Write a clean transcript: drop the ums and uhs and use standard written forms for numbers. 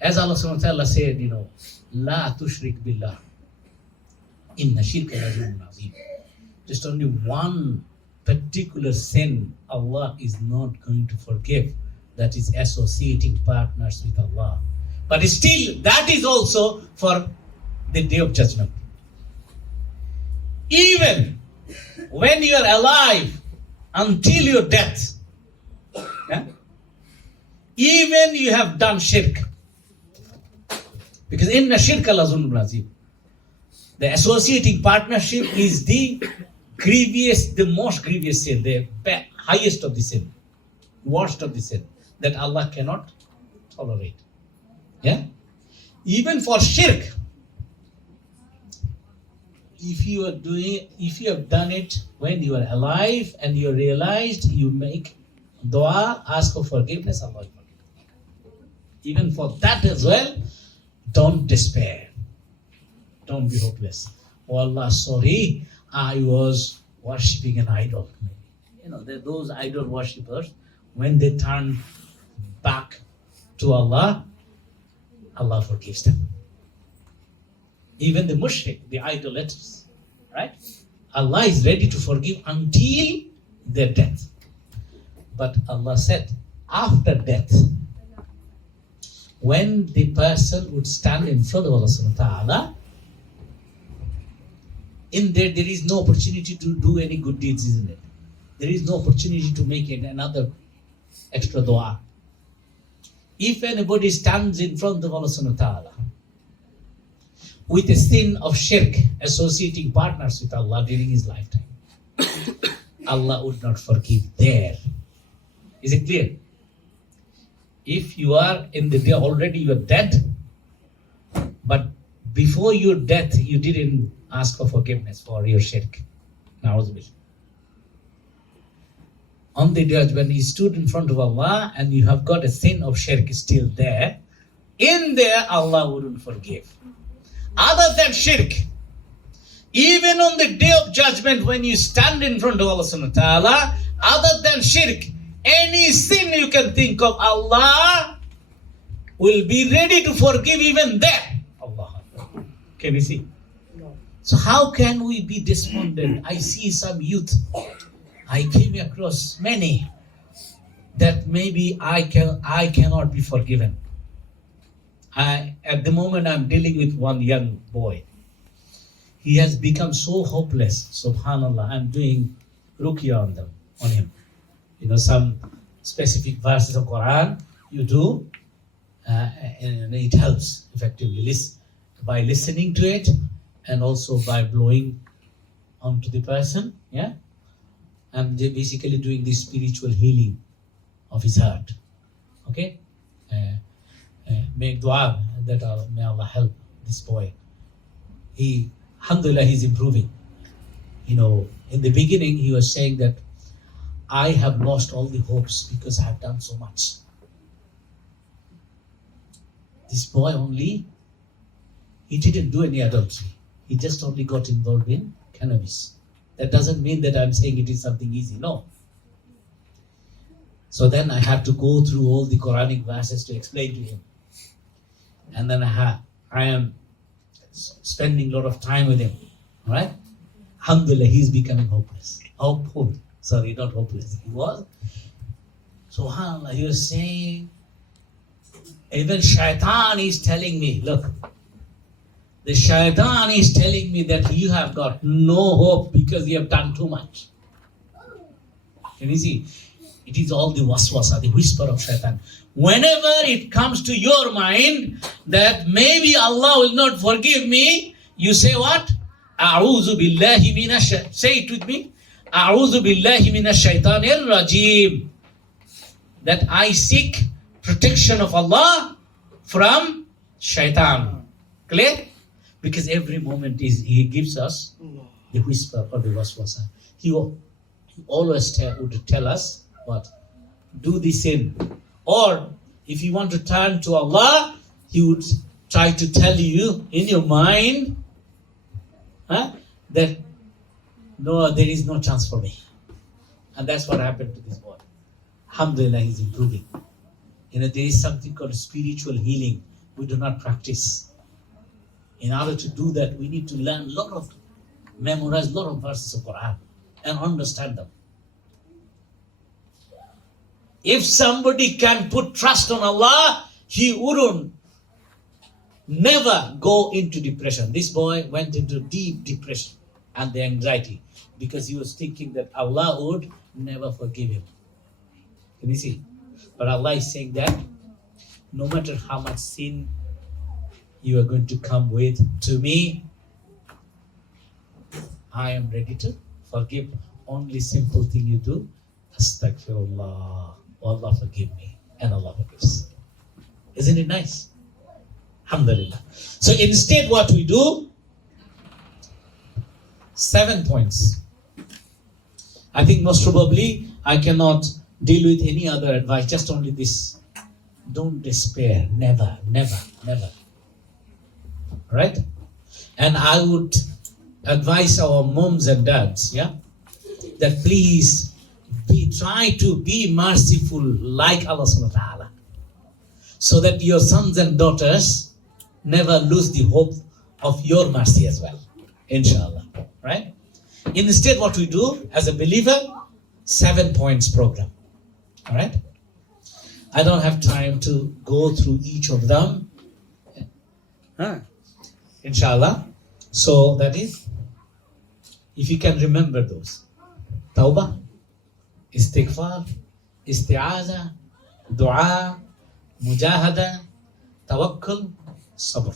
As Allah subhanahu wa ta'ala said, La tushrik billah. Inna shirka la zulmun azim. Just only one particular sin Allah is not going to forgive. That is associating partners with Allah. But still, that is also for the day of judgment. Even when you are alive until your death, even you have done shirk. Because inna shirka la zulmun azim. The associating partnership is the most grievous sin, the highest of the sin, worst of the sin that Allah cannot tolerate. Yeah? Even for shirk, if you have done it when you are alive and you realized, you make dua, ask for forgiveness, Allah will forgive. Even for that as well, don't despair. Don't be hopeless. Oh Allah, sorry, I was worshipping an idol. Those idol worshippers, when they turn back to Allah, Allah forgives them. Even the mushrik, the idolaters, right? Allah is ready to forgive until their death. But Allah said, after death, when the person would stand in front of Allah subhanahu wa ta'ala, in there is no opportunity to do any good deeds, isn't it? There is no opportunity to make another extra dua. If anybody stands in front of Allah subhanahu wa ta'ala with a sin of shirk, associating partners with Allah during his lifetime, Allah would not forgive there. Is it clear? If you are in the day already, you are dead, but before your death, you didn't ask for forgiveness for your shirk. On the day when you stood in front of Allah and you have got a sin of shirk still there, in there Allah wouldn't forgive. Other than shirk, even on the day of judgment when you stand in front of Allah subhanahu wa ta'ala, other than shirk, any sin you can think of, Allah will be ready to forgive even there. Allah. Can you see? No. So how can we be despondent? I see some youth, I came across many, that maybe I cannot be forgiven. At the moment I'm dealing with one young boy. He has become so hopeless. Subhanallah, I'm doing ruqya on him. Some specific verses of Quran you do, and it helps effectively by listening to it and also by blowing onto the person. Yeah, I'm basically doing this spiritual healing of his heart. Okay, make dua that may Allah help this boy. Alhamdulillah, he's improving. In the beginning he was saying that I have lost all the hopes because I have done so much. This boy he didn't do any adultery. He just only got involved in cannabis. That doesn't mean that I'm saying it is something easy. No. So then I have to go through all the Quranic verses to explain to him. And then I am spending a lot of time with him. All right? Alhamdulillah, he's becoming hopeless. Sorry, not hopeless. He was. SubhanAllah, he was saying, even shaitan is telling me, look, the shaitan is telling me that you have got no hope because you have done too much. Can you see? It is all the waswasa, the whisper of shaitan. Whenever it comes to your mind that maybe Allah will not forgive me, you say what? A'udhu billahi minash. Say it with me. A'udhu billahi minash shaitanir rajim. That I seek protection of Allah from shaitan. Clear? Because every moment he gives us the whisper or the waswasa. He always would tell us what? Do the sin. Or if you want to turn to Allah, he would try to tell you in your mind that no, there is no chance for me. And that's what happened to this boy. Alhamdulillah, he's improving. There is something called spiritual healing we do not practice. In order to do that, we need to learn memorize a lot of verses of Quran and understand them. If somebody can put trust on Allah, he wouldn't never go into depression. This boy went into deep depression and the anxiety because he was thinking that Allah would never forgive him. Can you see? But Allah is saying that no matter how much sin you are going to come with to me, I am ready to forgive. Only simple thing you do, astaghfirullah, Allah forgive me, and Allah forgives. Isn't it nice? Alhamdulillah. So instead what we do, 7 points. I think most probably I cannot deal with any other advice, just only this. Don't despair, never, never, never. Right? And I would advise our moms and dads, that please try to be merciful like Allah subhanahu wa ta'ala, so that your sons and daughters never lose the hope of your mercy as well, inshallah. Right? Instead, what we do as a believer, 7 points program. All right? I don't have time to go through each of them, inshallah. So that is, if you can remember those: Tawbah, Istighfar, Isti'aza, Dua, Mujahada, Tawakkul, Sabr.